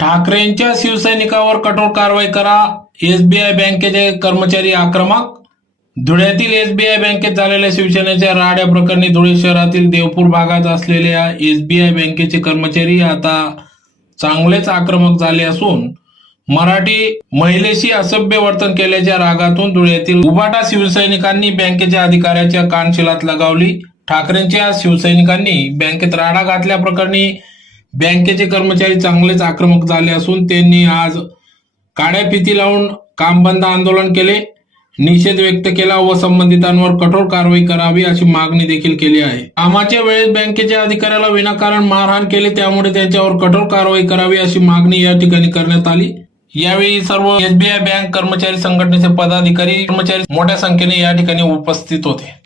ठाकरेंच्या शिवसैनिकावर कठोर कारवाई करा. एसबीआय बँकेचे कर्मचारी आक्रमक. धुळ्यातील एसबीआय बँकेत झालेल्या शिवसेनेच्या राड्या प्रकरणी धुळे शहरातील देवपूर भागात असलेल्या एसबीआय बँकेचे कर्मचारी आता चांगलेच आक्रमक झाले असून मराठी महिलेशी असभ्य वर्तन केल्याच्या रागातून धुळ्यातील उबाटा शिवसैनिकांनी बँकेच्या अधिकाऱ्याच्या कानशिलात लगावली. ठाकरेंच्या शिवसैनिकांनी बँकेत राडा घातल्या प्रकरणी बँकेचे कर्मचारी चांगलेच आक्रमक झाले असून त्यांनी आज काड्या फिती लावून काम बंद आंदोलन केले, निषेध व्यक्त केला व संबंधितांवर कठोर कारवाई करावी अशी मागणी देखील केली आहे. कामाच्या वेळेस बँकेच्या अधिकाऱ्याला विनाकारण मारहाण केले, त्यामुळे त्यांच्यावर कठोर कारवाई करावी अशी मागणी या ठिकाणी करण्यात आली. यावेळी सर्व एसबीआय बँक कर्मचारी संघटनेचे पदाधिकारी कर्मचारी मोठ्या संख्येने या ठिकाणी उपस्थित होते.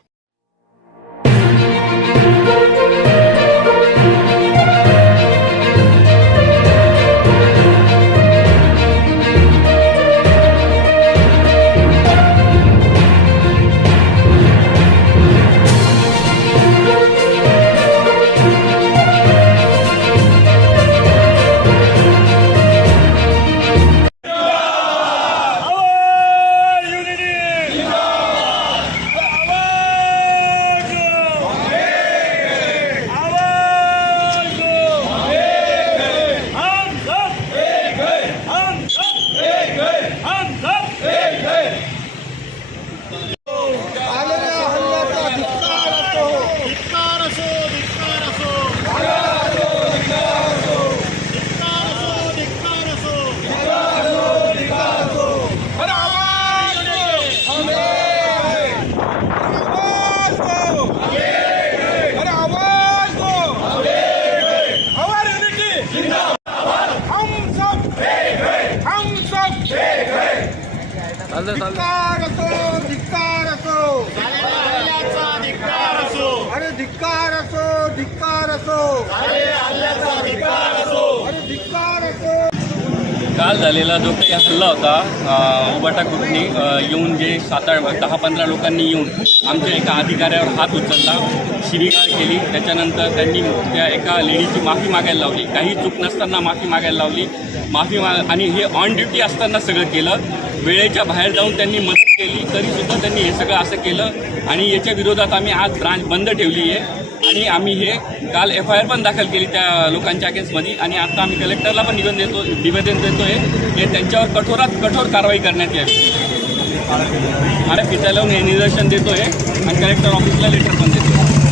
धिक्कार असो, धिक्कार असो, अरे धिक्कार असो, धिक्कार असो, अरे धिक्कार असो. काल झालेला जो काही हल्ला होता उबाटा ग्रुपनी येऊन जे 10-15 लोकांनी येऊन आमच्या एका अधिकाऱ्यावर हात उचलला, शिवीगाळ केली. त्याच्यानंतर त्यांनी त्या एका लेडीची माफी मागायला लावली, काही चूक नसताना माफी मागायला लावली. आणि हे ऑन ड्युटी असताना सगळं केलं. वेळेच्या बाहेर जाऊन त्यांनी मदत केली तरीसुद्धा त्यांनी हे सगळं असं केलं. आणि याच्या विरोधात आम्ही आज ब्रांच बंद ठेवली आहे आणि आम्ही हे काल FIR पण दाखल केली त्या लोकांच्या अगेन्स्टमध्ये. आणि आता आम्ही कलेक्टरला पण निवेदन देतोय की त्यांच्यावर कठोरात कठोर कारवाई करण्यात यावी. आणि फिता लावून हे निदर्शन देतोय आणि कलेक्टर ऑफिसला लेटर पण देतोय.